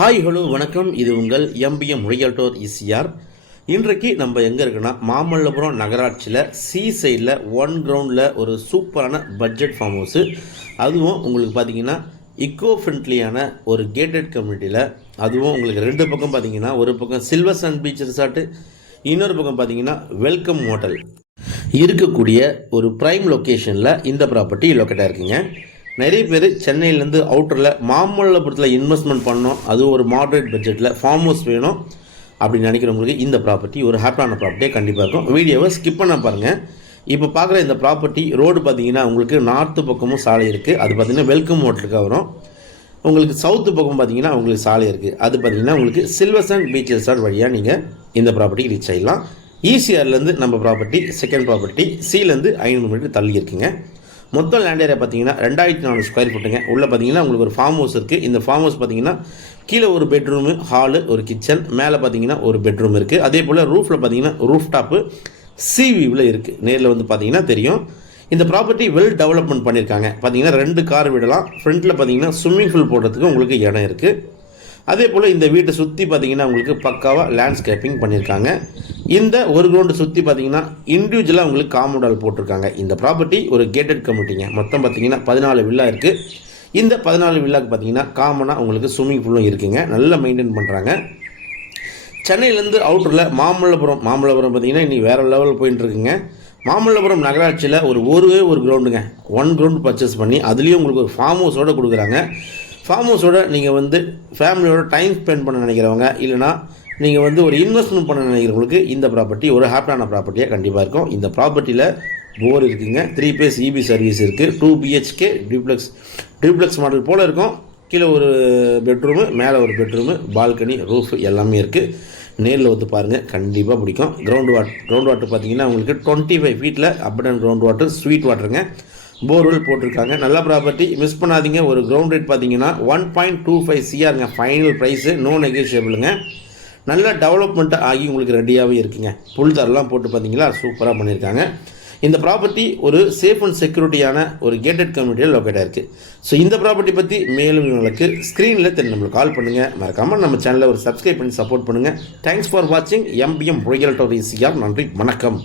Hi hello வணக்கம். இது உங்கள் எம்பிஎம் ரியல்டோர் இசிஆர். இன்றைக்கு நம்ம எங்கே இருக்குன்னா மாமல்லபுரம் நகராட்சியில் சி சைடில் 1 கிரவுண்டில் ஒரு சூப்பரான பட்ஜெட் ஃபார்ம் ஹவுஸு. அதுவும் உங்களுக்கு பார்த்தீங்கன்னா இக்கோ ஃப்ரெண்ட்லியான ஒரு கேட்டட் கம்யூனிட்டியில், அதுவும் உங்களுக்கு 2 பக்கம் பார்த்தீங்கன்னா ஒரு பக்கம் சில்வர் சன் பீச் ரிசார்ட்டு, இன்னொரு பக்கம் பார்த்தீங்கன்னா வெல்கம் ஹோட்டல் இருக்கக்கூடிய ஒரு ப்ரைம் லொக்கேஷனில் இந்த ப்ராப்பர்ட்டி லொக்கேட்டாக இருக்குங்க. நிறைய பேர் சென்னையிலேருந்து அவுட்டரில் மாமல்லபுரத்தில் இன்வெஸ்ட்மெண்ட் பண்ணோம், அதுவும் ஒரு மாடரேட் பட்ஜெட்டில் ஃபார்ம் ஹவுஸ் வேணும் அப்படின்னு நினைக்கிறவங்களுக்கு இந்த ப்ராப்பர்ட்டி ஒரு ஹாப்பியான ப்ராப்பர்ட்டியாக கண்டிப்பாக இருக்கும். வீடியோவை ஸ்கிப் பண்ண பாருங்கள். இப்போ பார்க்குற இந்த ப்ராப்பர்ட்டி ரோடு பார்த்தீங்கன்னா உங்களுக்கு நார்த்து பக்கமும் சாலை இருக்குது. அது பார்த்தீங்கன்னா வெல்கம் ஹோட்டலுக்காக வரும். உங்களுக்கு சவுத்து பக்கம் பார்த்தீங்கன்னா உங்களுக்கு சாலை இருக்குது. அது பார்த்தீங்கன்னா உங்களுக்கு சில்வர் சன் பீச் ரிசார்ட் வழியாக நீங்கள் இந்த ப்ராப்பர்ட்டிக்கு ரீச் ஆகிடலாம். ஈசிஆர்லேருந்து நம்ம ப்ராப்பர்ட்டி செகண்ட் ப்ராப்பர்ட்டி சிலேருந்து 500 மீட்டர் தள்ளி இருக்குங்க. மொத்தம் லேண்ட் ஏரியா பார்த்தீங்கன்னா 2400 ஸ்கொயர் ஃபீட்டுங்க. உள்ளே பார்த்தீங்கன்னா உங்களுக்கு ஒரு ஃபார்ம் ஹவுஸ் இருக்குது. இந்த ஃபார்ம் ஹவுஸ் பார்த்தீங்கன்னா கீழே ஒரு பெட்ரூமு, ஹாலு, ஒரு கிச்சன், மேலே பார்த்தீங்கன்னா ஒரு பெட்ரூம் இருக்குது. அதே போல் ரூஃபில் பார்த்தீங்கன்னா ரூஃப் டாப்பு வியூவில் இருக்குது. நேரில் வந்து பார்த்தீங்கன்னா தெரியும். இந்த ப்ராப்பர்ட்டி வெல் டெவலப்மெண்ட் பண்ணியிருக்காங்க. பார்த்தீங்கன்னா 2 கார் விடலாம். ஃப்ரண்ட்டில் பார்த்தீங்கன்னா ஸ்விம்மிங் பூல் போடுறதுக்கு உங்களுக்கு இடம் இருக்குது. அதே போல் இந்த வீட்டை சுற்றி பார்த்தீங்கன்னா உங்களுக்கு பக்காவாக லேண்ட்ஸ்கேப்பிங் பண்ணியிருக்காங்க. இந்த ஒரு கிரவுண்டு சுற்றி பார்த்தீங்கன்னா இண்டிவிஜுவலாக உங்களுக்கு காம்பவுண்ட் போட்டிருக்காங்க. இந்த ப்ராப்பர்ட்டி ஒரு கேட்டட் கம்யூனிட்டிங்க. மொத்தம் பார்த்தீங்கன்னா 14 வில்லா இருக்குது. இந்த 14 வில்லாவுக்கு பார்த்தீங்கன்னா காமனாக உங்களுக்கு ஸ்விம்மிங் பூலும் இருக்குங்க. நல்லா மெயின்டைன் பண்ணுறாங்க. சென்னையிலேருந்து அவுட்டரில் மாமல்லபுரம் பார்த்தீங்கன்னா இன்றைக்கி வேறு லெவலில் போயிட்டு இருக்குங்க. மாமல்லபுரம் நகராட்சியில் ஒரு கிரவுண்டுங்க 1 கிரவுண்டு பர்ச்சேஸ் பண்ணி அதுலேயும் உங்களுக்கு ஒரு ஃபார்ம் ஹவுஸோடு கொடுக்குறாங்க. ஃபார்ம் ஹவுஸோட நீங்கள் வந்து ஃபேமிலியோட டைம் ஸ்பெண்ட் பண்ண நினைக்கிறவங்க, இல்லைனா நீங்கள் வந்து ஒரு இன்வெஸ்ட்மெண்ட் பண்ண நினைக்கிறவங்களுக்கு இந்த ப்ராப்பர்ட்டி ஒரு ஹாப்பியான ப்ராப்பர்ட்டியாக கண்டிப்பாக இருக்கும். இந்த ப்ராப்பர்ட்டியில் போர் இருக்குங்க, 3 பேஸ் இபி சர்வீஸ் இருக்குது, 2 BHK டியூப்ளெக்ஸ் மாடல் போல் இருக்கும். கீழே ஒரு பெட்ரூமு, மேலே ஒரு பெட்ரூமு, பால்கனி, ரூஃப் எல்லாமே இருக்குது. நேரில் வந்து பாருங்கள், கண்டிப்பாக பிடிக்கும். கிரவுண்ட் வாட்டர் பார்த்தீங்கன்னா உங்களுக்கு 25 ஃபீட்டில் up and ground water, sweet வாட்டருங்க. போர்வெல் போட்டிருக்காங்க. நல்ல ப்ராப்பர்ட்டி, மிஸ் பண்ணாதீங்க. ஒரு கிரவுண்ட் ரேட் பார்த்தீங்கன்னா 1.25 CRங்க ஃபைனல் ப்ரைஸு, நோ நெகோஷியபிளுங்க. நல்ல டெவலப்மெண்ட்டாக ஆகி உங்களுக்கு ரெடியாகவே இருக்குங்க. புல் தரெல்லாம் போட்டு பார்த்தீங்களா, சூப்பராக பண்ணியிருக்காங்க. இந்த ப்ராப்பர்ட்டி ஒரு சேஃப் அண்ட் செக்யூரிட்டியான ஒரு கேட்டட் கம்யூனிட்டியில் லொக்கேட்டாக இருக்குது. ஸோ இந்த ப்ராப்பர்ட்டி பற்றி மேலும் உங்களுக்கு ஸ்க்ரீனில் நம்மளுக்கு கால் பண்ணுங்கள். மறக்காமல் நம்ம சேனலை ஒரு சப்ஸ்கிரைப் பண்ணி சப்போர்ட் பண்ணுங்கள். தேங்க்ஸ் ஃபார் வாட்சிங் எம்பிஎம் ரியல்டோர் இசிஆர். நன்றி, வணக்கம்.